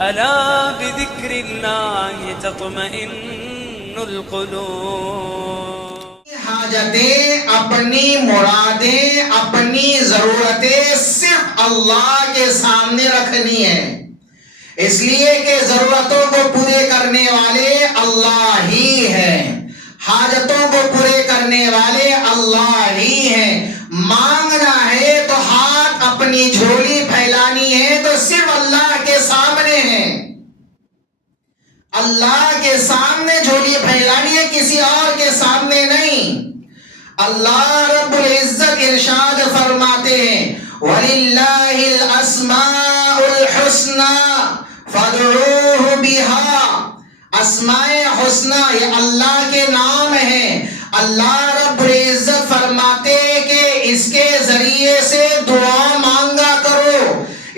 ألا بذكر الله تطمئن القلوب. حاجتیں، اپنی مرادیں، اپنی ضرورتیں صرف اللہ کے سامنے رکھنی ہے، اس لیے کہ ضرورتوں کو پورے کرنے والے اللہ ہی ہیں، حاجتوں کو پورے کرنے والے اللہ ہی ہیں۔ مانگنا ہے تو ہاتھ اپنی جھولی پھیلانی ہے تو صرف اللہ کے سامنے ہے، اللہ کے سامنے جھولی پھیلانی ہے، کسی اور کے سامنے نہیں۔ اللہ رب العزت ارشاد فرماتے ہیں وَلِلَّهِ الْأَسْمَاءُ الْحُسْنَى فَادْعُوهُ بِهَا۔ اسماء حسنہ یہ اللہ کے نام ہیں۔ اللہ رب العزت فرماتے ہیں کہ اس کے ذریعے سے دعا مانگا کرو،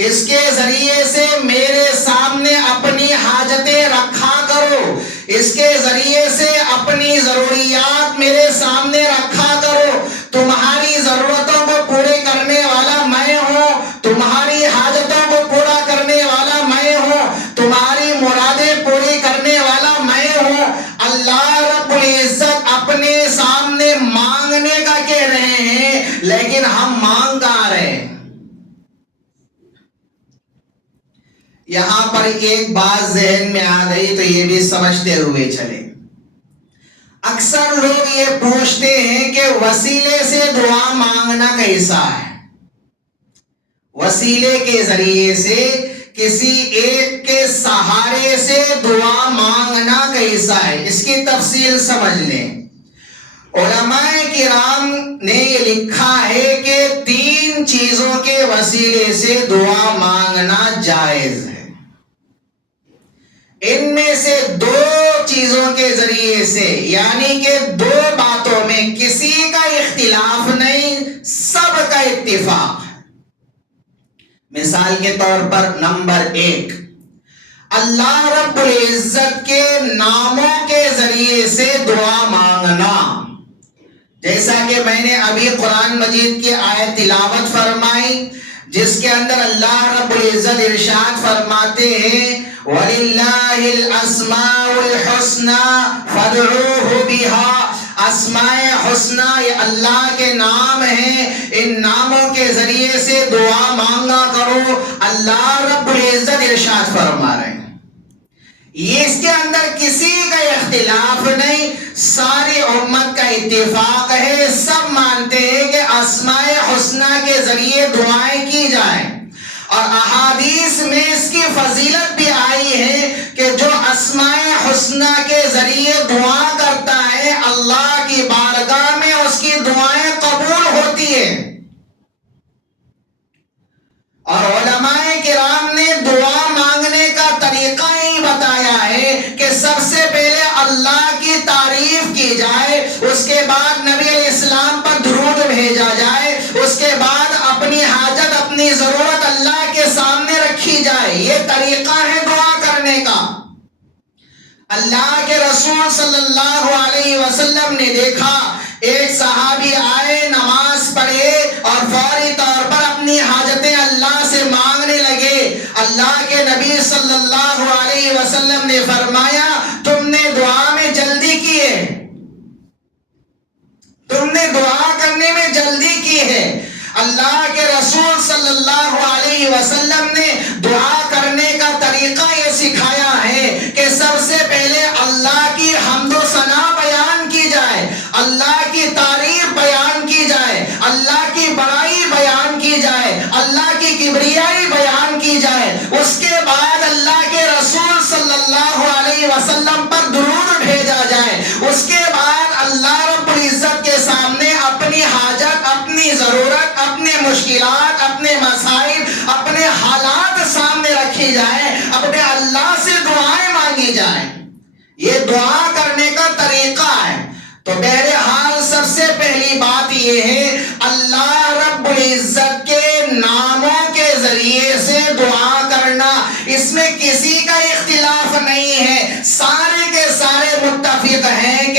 اس کے ذریعے سے میرے سامنے اپنی حاجتیں رکھا کرو، اس کے ذریعے سے اپنی ضروریات میرے سامنے رکھا کرو۔ تمہاری ضرورتوں کو پورے کرنے والا میں ہوں، تمہاری حاجتوں کو پورا کرنے والا میں ہوں، تمہاری مرادیں پوری کرنے والا میں ہوں۔ اللہ رب العزت اپنے سامنے مانگنے کا کہہ رہے ہیں، لیکن ہم مانگ کہاں رہے ہیں؟ یہاں پر ایک بات ذہن میں آ گئی تو یہ بھی سمجھتے ہوئے چلے۔ اکثر لوگ یہ پوچھتے ہیں کہ وسیلے سے دعا مانگنا کیسا ہے؟ وسیلے کے ذریعے سے کسی ایک کے سہارے سے دعا مانگنا کیسا ہے؟ اس کی تفصیل سمجھ لیں۔ علماء کرام نے یہ لکھا ہے کہ 3 چیزوں کے وسیلے سے دعا مانگنا جائز ہے۔ ان میں سے 2 چیزوں کے ذریعے سے، یعنی کہ 2 باتوں میں کسی کا اختلاف نہیں، سب کا اتفاق ہے۔ مثال کے طور پر نمبر 1، اللہ رب العزت کے ناموں کے ذریعے سے دعا مانگنا، جیسا کہ میں نے ابھی قرآن مجید کی آیت تلاوت فرمائی جس کے اندر اللہ رب العزت ارشاد فرماتے ہیں وَلِلَّهِ الْأَسْمَاءُ الْحُسْنَى فَادْعُوهُ بِهَا۔ اسماء حسنہ یہ اللہ کے نام ہیں، ان ناموں کے ذریعے سے دعا مانگا کرو، اللہ رب العزت ارشاد فرما رہے ہیں۔ یہ اس کے اندر کسی کا اختلاف نہیں، ساری امت کا اتفاق ہے، سب مانتے ہیں کہ اسماء حسنہ کے ذریعے دعائیں کی جائیں، اور احادیث میں اس کی فضیلت بھی آئی ہے کہ جو اسماء حسنہ کے ذریعے دعا کرتا ہے اللہ کی بارگاہ میں اس کی دعائیں قبول ہوتی ہیں۔ اور علماء کرام نے دعا مانگنے کا طریقہ ہی بتایا ہے کہ سب سے پہلے اللہ کی تعریف کی جائے، اس کے بعد نبی علیہ السلام پر درود بھیجا جائے، اس کے بعد اپنی حاجت اپنی ضرورت اللہ کے سامنے رکھی جائے۔ یہ طریقہ ہے دعا کرنے کا۔ اللہ کے رسول صلی اللہ علیہ وسلم نے دیکھا ایک صحابی آئے، نماز پڑھے اور فوری طور پر اپنی حاجتیں اللہ سے مانگنے لگے۔ اللہ کے نبی صلی اللہ علیہ وسلم نے فرمایا تم نے دعا میں جلدی کی ہے، تم نے دعا کرنے میں جلدی کی ہے۔ اللہ کے رسول صلی اللہ علیہ وسلم نے دعا کرنے کا طریقہ یہ سکھایا ہے کہ سب سے پہلے اللہ کی حمد و ثنا بیان کی جائے، اللہ کی تعریف بیان کی جائے، اللہ کی بڑائی بیان کی جائے، اللہ کی کبریائی بیان کی جائے، اس کے بعد اللہ کے رسول صلی اللہ علیہ وسلم پر درود بھیجا جائے، اس کے بعد اللہ رب العزت کے سامنے اپنی حاجت، اپنی ضرورت، اپنے مشکلات، اپنے مسائل، اپنے حالات سامنے رکھی جائے، اپنے اللہ سے دعائیں مانگی جائیں۔ یہ دعا کرنے کا طریقہ ہے۔ تو بہرحال سب سے پہلی بات یہ ہے اللہ رب العزت کے ناموں کے ذریعے سے دعا کرنا، اس میں کسی کا اختلاف نہیں ہے، سارے کے سارے متفق ہیں